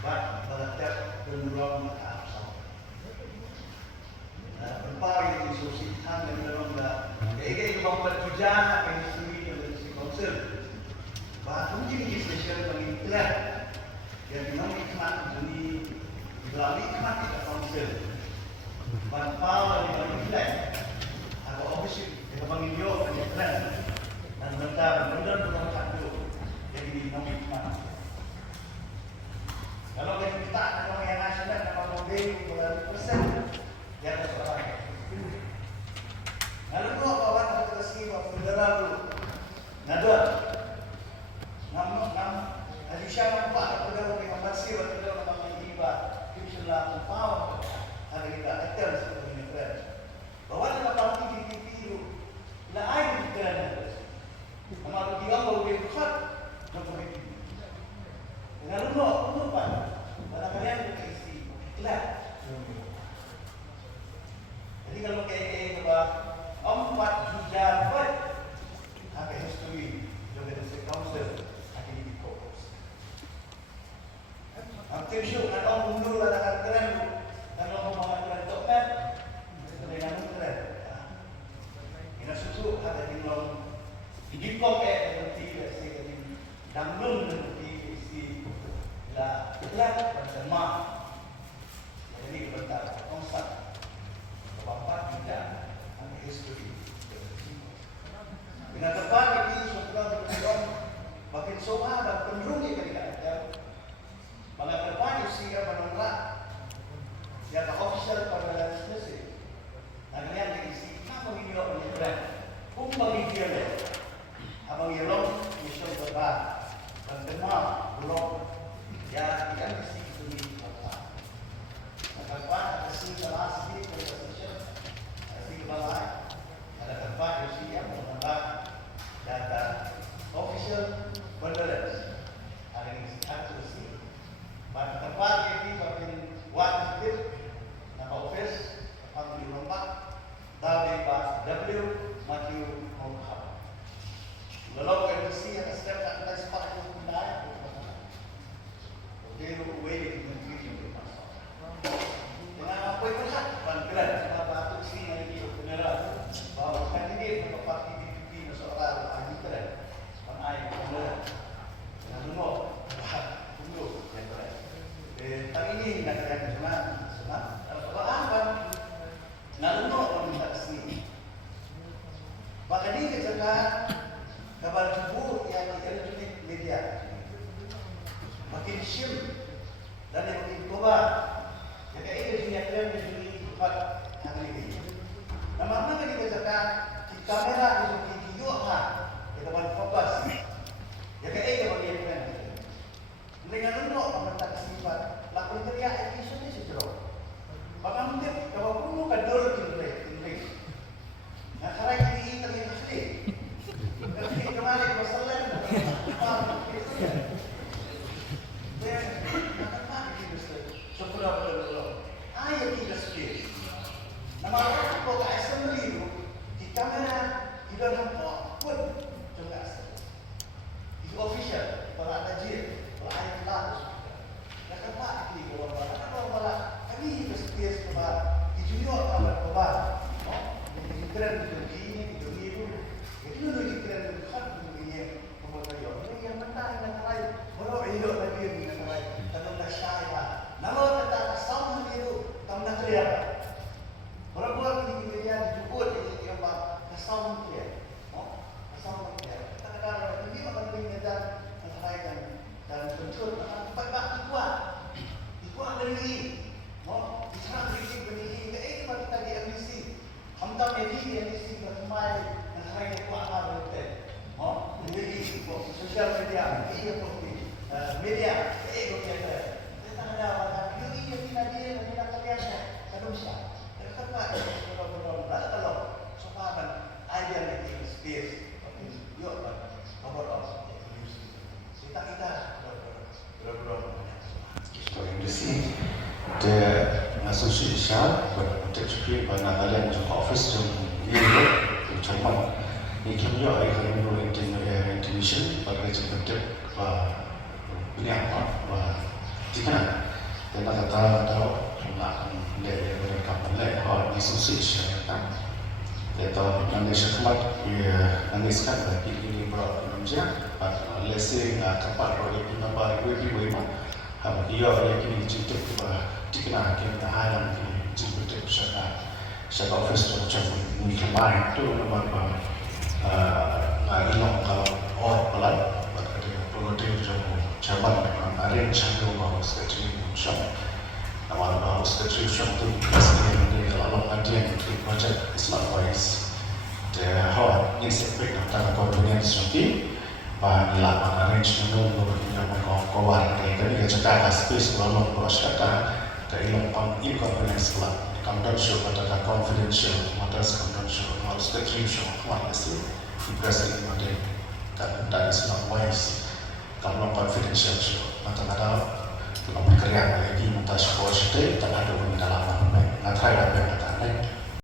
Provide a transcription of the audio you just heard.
But balatiap pendurang makaapsaw. Berpari di sosial yang dalam dah. Jadi kalau buat tujuan akan disuri oleh si konsel. Bahagian ini spesial bagi kita yang memang hikmat ini melalui hikmat kita konsel. Banpau dari bagi kita. Aku ofisi kita panggil dia penyeteran dan benar bukan satu. Jadi memang hikmat. Kalau kita kalau yang nasional kalau mobil persen yang seorang. Lalu kau kawan aku tersi waktu federal tu, nada, nam, Asia nampak aku dah orang masih waktu dah orang iba, kita lah tahu hari kita akan seperti ini kan. Bawa dalam parti di TV tu, lah air kan. Kalau dia mau berbuat, macam itu. Lalu kau lupa, pada kalian berisi, lah. Jadi kalau kayak empat pejabat apa history juga dari council akan dikompos. Hampir syuk ada orang mundur ada keren kalau mau keren tokat dengan keren. Ini susu ada di dalam dikop seperti seperti danglung seperti si la bersama. Jadi bentar konsep empat tidak history. Dengan tepat ini sudah berjalan makin soal dan cenderung ia tidak. Malah depan usia menolak yang official pada selesai. Dan yang diisi apa video penyeberan, pun bagi dia le, abang yelong mission terbaik dan demam belum ya tidak diisi itu apa. Depan diisi salah sedikit presentation. Balai ada tempat usia menambah data official bandara ada di agensi pada tempat ini bagian wajib nama office panggil lomba W Matthew Muhammad lalu agensi yang setiap ada sepak itu naik dia waiting untuk dengan apa itu kan panggilan apa itu sini lagi benar bahwa kandidat untuk parti PDIP seorang ahli keren air benar dengan dulu yang keren tapi ini tidak keren senang kalau apa dengan dulu orang minta sini maka ini kecelakaan kabar subuh yang elektronik media makin sim dan yang makin kobar. Jadi ini dunia kalian menjadi tempat yang ini. Nama mana kita cakap di kamera di video lah kita buat fokus. Jadi ini bagi kalian. Dengan untuk mementak sifat lakukan kerja episode ini sejauh. Bahkan mungkin kalau perlu kador tinggi. Nah sekarang ini terlihat asli. Tapi kemarin masalah ayat tidak sedih. Nama orang kota assembly itu di kamera di dalam pun juga itu official kalau ada jil kalau ayat lalu ya kan pak di bawah bawah kalau malah kami juga sedih sebab di junior kalau bawah di keren di ini itu itu di keren kan begini pemotong yang mentah yang lain kalau hidup lagi yang lain kalau dah syaitan nama tentang sama itu kamu nak kerja apa? Orang-orang di media dijemput di apa? Kesal dia, kesal dia. Kadang-kadang ini akan mengingatkan menceraikan dan betul akan tempat kuat dari ini. Diserang dari ini ini kita di MDC, hantar media MDC bermain menceraikan kuat apa betul? Jadi sosial media, media, kita ada ini kita dia kerja manusia. Terkena kalau sopan idea making space. Yuk, nomor kita Industri der association teknologi Nagaland जो ऑफिस जो ये है चलता है ये क्या है करेंगे इंटीग्रेशन और रेजिडेंट व बिना व Tika dan kata tahu nak le mereka le or association kan. Itu nanti sekemat nanti sekarang ini berapa namanya? Let's say kapal roda pun nampak lebih banyak. Ia oleh kini cinta tika kita alam kini cinta saya office tu macam ni kemarin tu nampak lagi long kalau orang pelan produktif jaman arrange yang baru sekali macam nama baru sekali macam tu kasih dia kalau nanti yang project is not wise dia how ni seperti nak confidence nanti bah nilai arrange yang baru yang kau dia kan dia cakap space kalau proses kata dari long confidence lah confidential pada confidential matters confidential harus description mana sih present pada that is not wise kalau confidential mata-mata kalau berkerja lagi mata sekolah itu tak ada pun dalam apa nak try apa yang kata